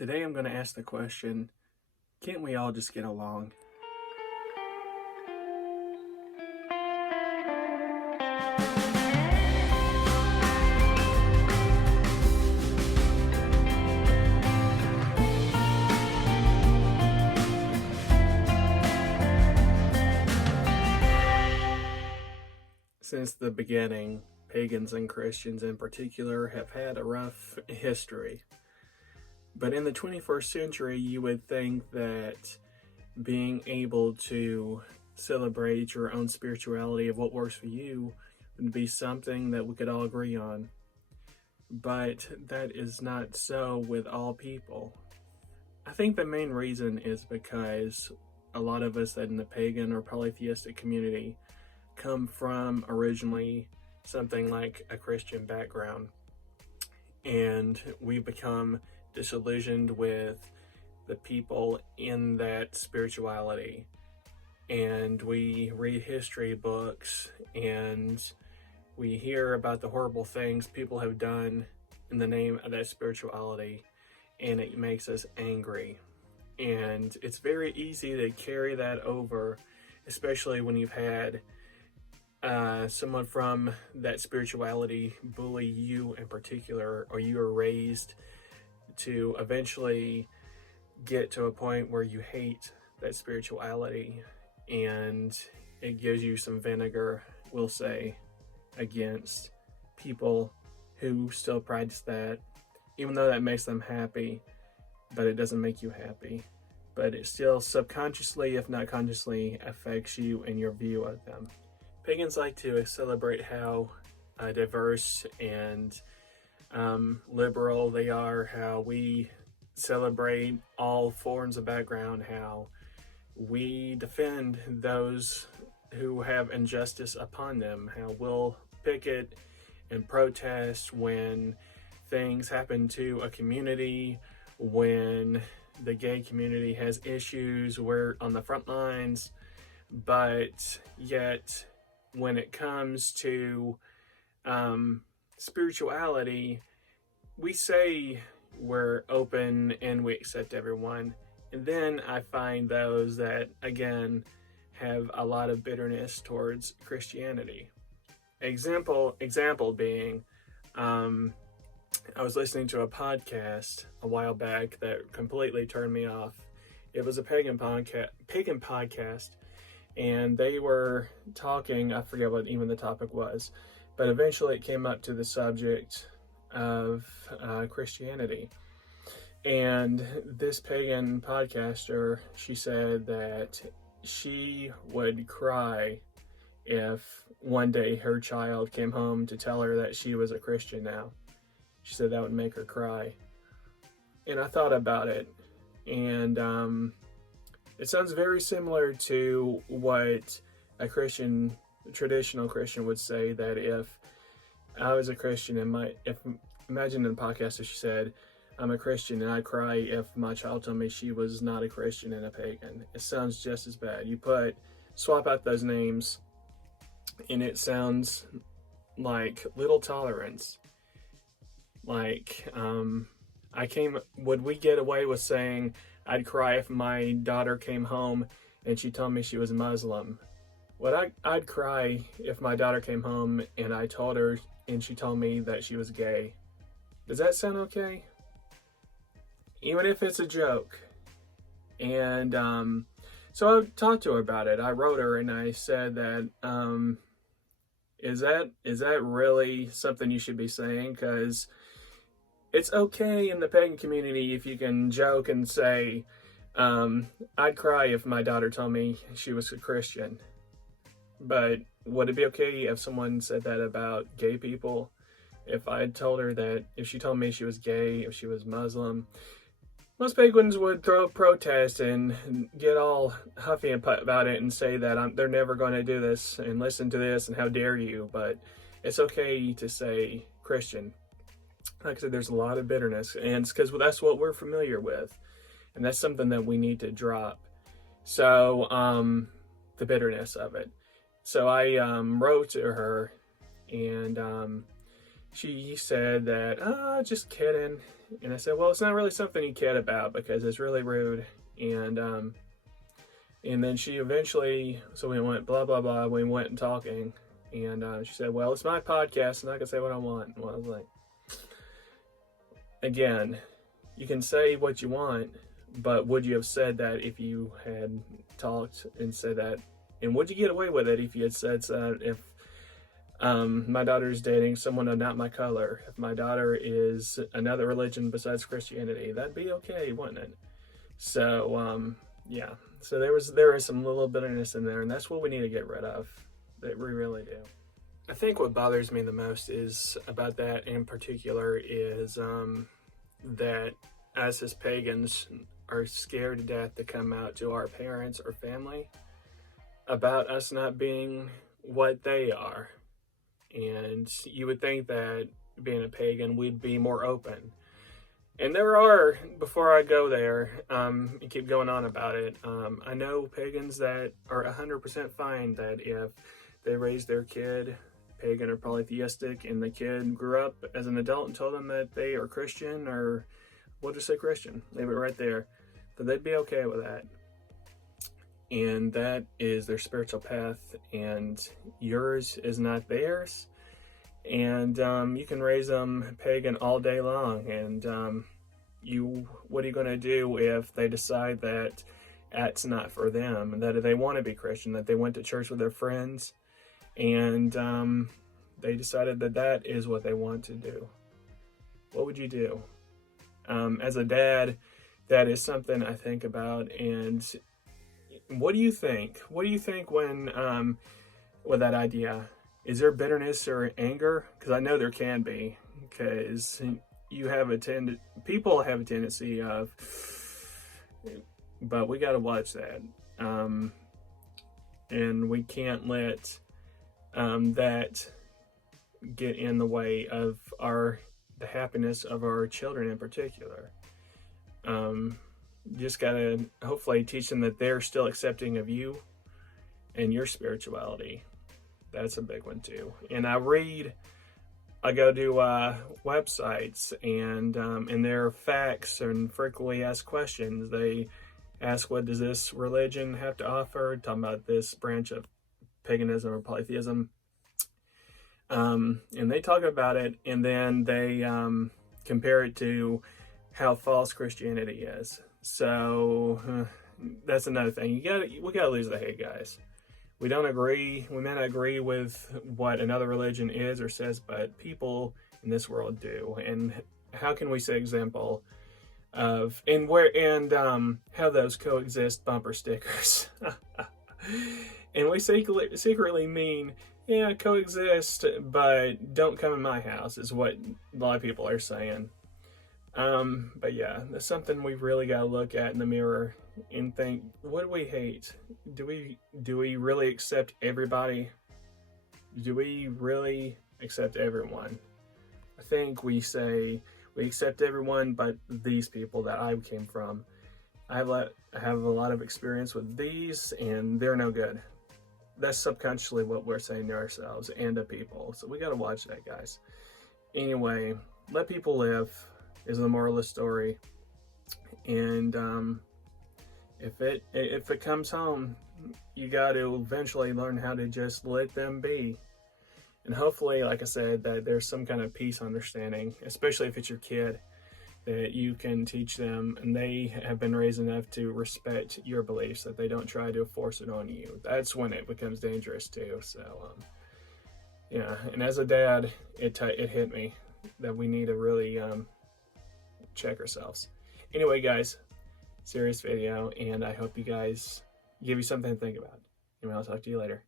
Today I'm going to ask the question, can't we all just get along? Since the beginning, pagans and Christians in particular have had a rough history. But in the 21st century, you would think that being able to celebrate your own spirituality of what works for you would be something that we could all agree on. But that is not so with all people. I think the main reason is because a lot of us in the pagan or polytheistic community come from originally something like a Christian background, and we become disillusioned with the people in that spirituality, and we read history books and we hear about the horrible things people have done in the name of that spirituality, and it makes us angry. And it's very easy to carry that over, especially when you've had someone from that spirituality bully you in particular, or you are raised to eventually get to a point where you hate that spirituality, and it gives you some vinegar, we'll say, against people who still practice that, even though that makes them happy, but it doesn't make you happy. But it still subconsciously, if not consciously, affects you and your view of them. Pagans like to celebrate how diverse and liberal they are, how we celebrate all forms of background, how we defend those who have injustice upon them, how we'll picket and protest when things happen to a community, when the gay community has issues, we're on the front lines. But yet when it comes to spirituality, we say we're open and we accept everyone. And then I find those that, again, have a lot of bitterness towards Christianity. Example being, I was listening to a podcast a while back that completely turned me off. It was a pagan podcast, and they were talking, I forget what even the topic was, but eventually it came up to the subject of Christianity. And this pagan podcaster, she said that she would cry if one day her child came home to tell her that she was a Christian now. She said that would make her cry. And I thought about it, and it sounds very similar to what a traditional Christian would say, that if I was a Christian and imagine in the podcast that she said, I'm a Christian and I'd cry if my child told me she was not a Christian and a pagan. It sounds just as bad. Swap out those names and it sounds like little tolerance. Like, would we get away with saying I'd cry if my daughter came home and she told me she was Muslim? I'd cry if my daughter came home and I told her and she told me that she was gay. Does that sound okay? Even if it's a joke. And so I talked to her about it. I wrote her and I said that, is that really something you should be saying? Because it's okay in the pagan community if you can joke and say, I'd cry if my daughter told me she was a Christian. But would it be okay if someone said that about gay people? If I told her that, if she told me she was gay, if she was Muslim, most pagans would throw a protest and get all huffy and puffy about it and say that they're never going to do this and listen to this and how dare you. But it's okay to say Christian. Like I said, there's a lot of bitterness, and it's because that's what we're familiar with, and that's something that we need to drop. So the bitterness of it. So I wrote to her, and she said that, just kidding. And I said, well, it's not really something you kid about because it's really rude. And then she eventually, so we went blah, blah, blah. We went and talking. And she said, well, it's my podcast and I can say what I want. Well, I was like, again, you can say what you want, but would you have said that if you had talked and said that? And would you get away with it if you had said that? If my daughter's dating someone not my color, if my daughter is another religion besides Christianity, that'd be okay, wouldn't it? So, yeah. So there is some little bitterness in there, and that's what we need to get rid of. That we really do. I think what bothers me the most is about that in particular is that us as pagans are scared to death to come out to our parents or family about us not being what they are. And you would think that being a pagan, we'd be more open. And there are, before I go there and keep going on about it, I know pagans that are 100% fine that if they raise their kid pagan or polytheistic and the kid grew up as an adult and told them that they are Christian, or we'll just say Christian, leave it right there, that they'd be okay with that. And that is their spiritual path, and yours is not theirs. And you can raise them pagan all day long, and what are you going to do if they decide that that's not for them, and that they want to be Christian, that they went to church with their friends, and they decided that that is what they want to do? What would you do? As a dad, that is something I think about. And what do you think? What do you think when with that idea? Is there bitterness or anger? Because I know there can be, because people have a tendency of, but we got to watch that. And we can't let that get in the way of the happiness of our children in particular. Just gotta hopefully teach them that they're still accepting of you and your spirituality. That's a big one too. And I go to websites, and there are facts and frequently asked questions. They ask, what does this religion have to offer? Talking about this branch of paganism or polytheism. And they talk about it, and then they compare it to how false Christianity is. So that's another thing. We gotta lose the hate, guys. We don't agree. We may not agree with what another religion is or says, but people in this world do. And how can we set example of how those coexist bumper stickers? And we secretly mean, yeah, coexist, but don't come in my house, is what a lot of people are saying. But yeah, that's something we really got to look at in the mirror and think, what do we hate? Do we really accept everybody? Do we really accept everyone? I think we say we accept everyone but these people that I came from. I have a lot of experience with these, and they're no good. That's subconsciously what we're saying to ourselves and to people. So we got to watch that, guys. Anyway, let people live is the moral of the story. And if it comes home, you got to eventually learn how to just let them be. And hopefully, like I said, that there's some kind of peace understanding, especially if it's your kid, that you can teach them and they have been raised enough to respect your beliefs, that they don't try to force it on you. That's when it becomes dangerous too. So, yeah. And as a dad, it hit me that we need to really check ourselves. Anyway, guys, serious video, and I hope you guys give you something to think about. And I'll talk to you later.